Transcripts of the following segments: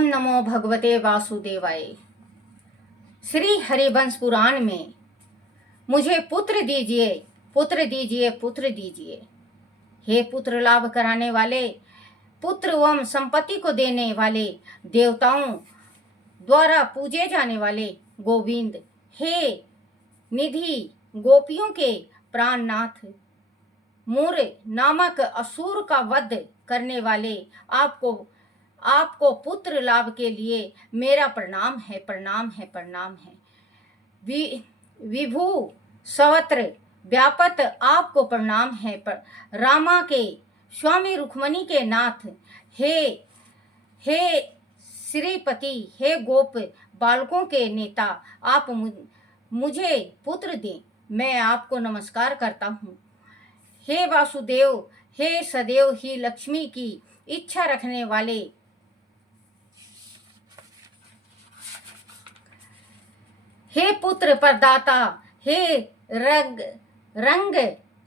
ओम नमो भगवते वासुदेवाय। श्री हरिवंश पुराण में मुझे पुत्र दीजिए, पुत्र दीजिए, पुत्र दीजिए। हे पुत्र लाभ कराने वाले, पुत्र एवं संपत्ति को देने वाले, देवताओं द्वारा पूजे जाने वाले गोविंद, हे निधि गोपियों के प्राणनाथ, मूर नामक असुर का वध करने वाले, आपको पुत्र लाभ के लिए मेरा प्रणाम है, प्रणाम है, प्रणाम है। विभु सवत्र व्यापत आपको प्रणाम है। रामा के स्वामी रुक्मणी के नाथ, हे श्रीपति, हे गोप बालकों के नेता, आप मुझे पुत्र दें, मैं आपको नमस्कार करता हूँ। हे वासुदेव, हे सदैव ही लक्ष्मी की इच्छा रखने वाले, हे पुत्र प्रदाता, हे रंग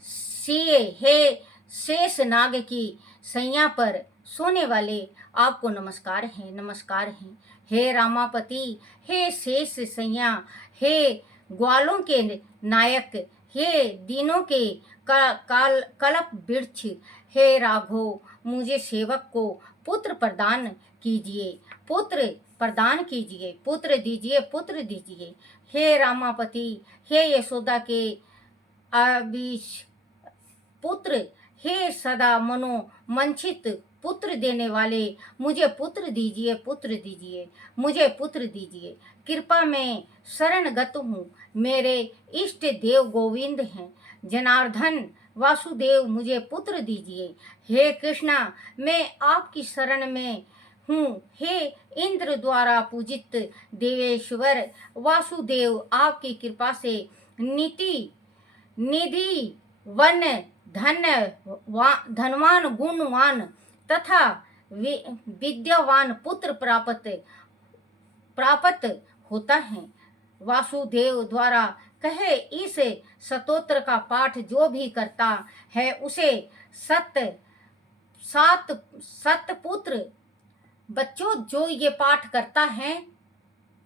सिए, हे शेष नाग की सैया पर सोने वाले, आपको नमस्कार है, नमस्कार है। हे रामापति, हे शेष सैया, हे ग्वालों के नायक, हे दीनों के कल्प वृक्ष, हे राघव, मुझे सेवक को पुत्र प्रदान कीजिए, पुत्र प्रदान कीजिए, पुत्र दीजिए, पुत्र दीजिए। हे रामापति, हे यशोदा के आविश पुत्र, हे सदा मनोमंचित पुत्र देने वाले, मुझे पुत्र दीजिए, पुत्र दीजिए, मुझे पुत्र दीजिए। कृपा में शरणगत हूँ, मेरे इष्ट देव गोविंद हैं। जनार्दन वासुदेव, मुझे पुत्र दीजिए। हे कृष्णा, मैं आपकी शरण में हूँ। हे इंद्र द्वारा पूजित देवेश्वर वासुदेव, आपकी कृपा से निधि वन धनवान गुणवान तथा विद्यावान पुत्र प्राप्त होता है। वासुदेव द्वारा कहे इस स्तोत्र का पाठ जो भी करता है उसे सत पुत्र। बच्चों, जो ये पाठ करता है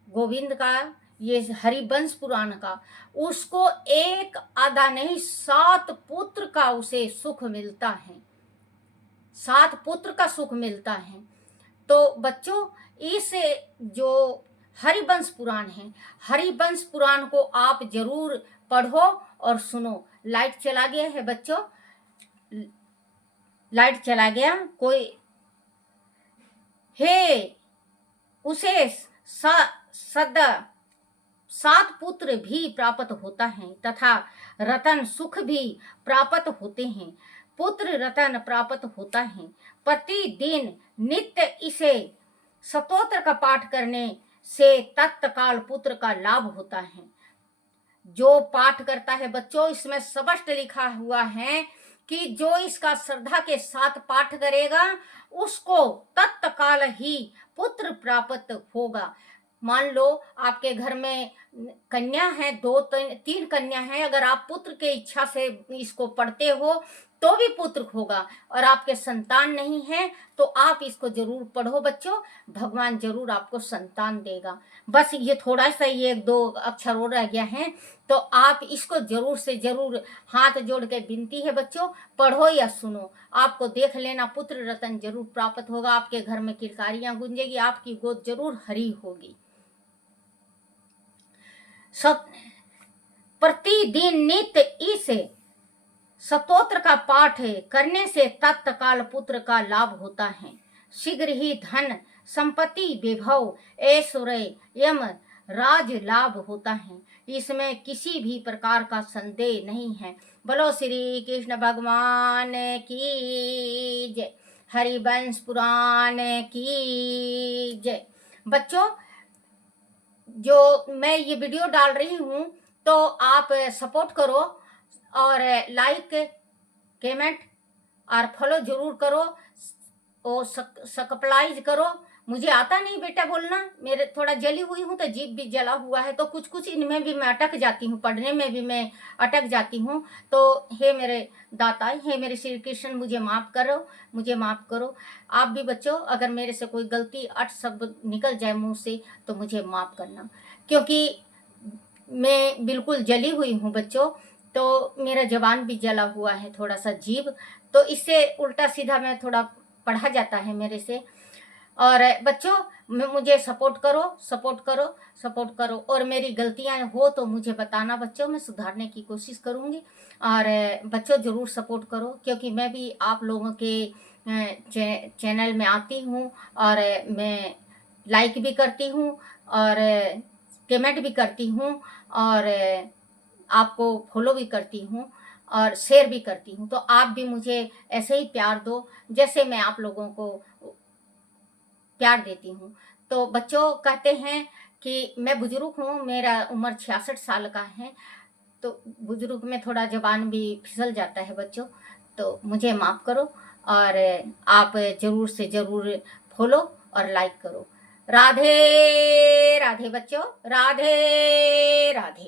गोविंद का, ये हरिवंश पुराण का, उसको एक आधा नहीं 7 पुत्र का उसे सुख मिलता है, 7 पुत्र का सुख मिलता है। तो बच्चों, इस जो हरिवंश पुराण है, हरिवंश पुराण को आप जरूर पढ़ो और सुनो। लाइट चला गया है बच्चों, लाइट चला गया। कोई हे उसे सदा 7 पुत्र भी प्राप्त होता है तथा रतन सुख भी प्राप्त होते हैं, पुत्र रतन प्राप्त होता है। प्रतिदिन नित्य इसे स्तोत्र का पाठ करने से तत्काल पुत्र का लाभ होता है। जो पाठ करता है बच्चों, इसमें स्पष्ट लिखा हुआ है कि जो इसका श्रद्धा के साथ पाठ करेगा उसको तत्काल ही पुत्र प्राप्त होगा। मान लो आपके घर में कन्या है, 2-3 कन्या है, अगर आप पुत्र के इच्छा से इसको पढ़ते हो तो भी पुत्र होगा, और आपके संतान नहीं है तो आप इसको जरूर पढ़ो बच्चों, भगवान जरूर आपको संतान देगा। बस ये थोड़ा सा 1-2 अक्षर और रह गया है, तो आप इसको जरूर से जरूर हाथ जोड़ के विनती है बच्चों, पढ़ो या सुनो, आपको देख लेना पुत्र रतन जरूर प्राप्त होगा। आपके घर में किलकारियां गूंजेगी, आपकी गोद जरूर हरी होगी। प्रतिदिन नित्य इस स्तोत्र का पाठ करने से तत्काल पुत्र का लाभ होता है। शीघ्र ही धन संपत्ति विभव ऐश्वर्य यम राज लाभ होता है, इसमें किसी भी प्रकार का संदेह नहीं है। बोलो श्री कृष्ण भगवान की जय, हरिवंश पुराण की जय। बच्चों, जो मैं ये वीडियो डाल रही हूँ तो आप सपोर्ट करो और लाइक कमेंट और फॉलो जरूर करो और सब्सक्राइब करो मुझे आता नहीं बेटा बोलना, मेरे थोड़ा जली हुई हूँ तो जीभ भी जला हुआ है, तो कुछ कुछ इनमें भी मैं अटक जाती हूँ, पढ़ने में भी मैं अटक जाती हूँ। तो हे मेरे दाता, हे मेरे श्री कृष्ण, मुझे माफ़ करो, मुझे माफ़ करो। आप भी बच्चों, अगर मेरे से कोई गलती अट शब्द निकल जाए मुंह से तो मुझे माफ़ करना, क्योंकि मैं बिल्कुल जली हुई हूँ बच्चों। तो मेरा ज़बान भी जला हुआ है, थोड़ा-सा जीभ, तो इससे उल्टा-सीधा मैं थोड़ा पढ़ा जाता है मेरे से। और बच्चों, मुझे सपोर्ट करो, सपोर्ट करो, सपोर्ट करो, और मेरी गलतियाँ हो तो मुझे बताना बच्चों, मैं सुधारने की कोशिश करूँगी। और बच्चों ज़रूर सपोर्ट करो, क्योंकि मैं भी आप लोगों के चैनल में आती हूँ, और मैं लाइक भी करती हूँ, और कमेंट भी करती हूँ, और आपको फॉलो भी करती हूँ, और शेयर भी करती हूँ। तो आप भी मुझे ऐसे ही प्यार दो जैसे मैं आप लोगों को प्यार देती हूँ। तो बच्चों, कहते हैं कि मैं बुज़ुर्ग हूँ, मेरा उम्र 66 साल का है, तो बुज़ुर्ग में थोड़ा ज़बान भी फिसल जाता है बच्चों, तो मुझे माफ़ करो, और आप ज़रूर से ज़रूर फॉलो और लाइक करो। राधे राधे बच्चों, राधे राधे।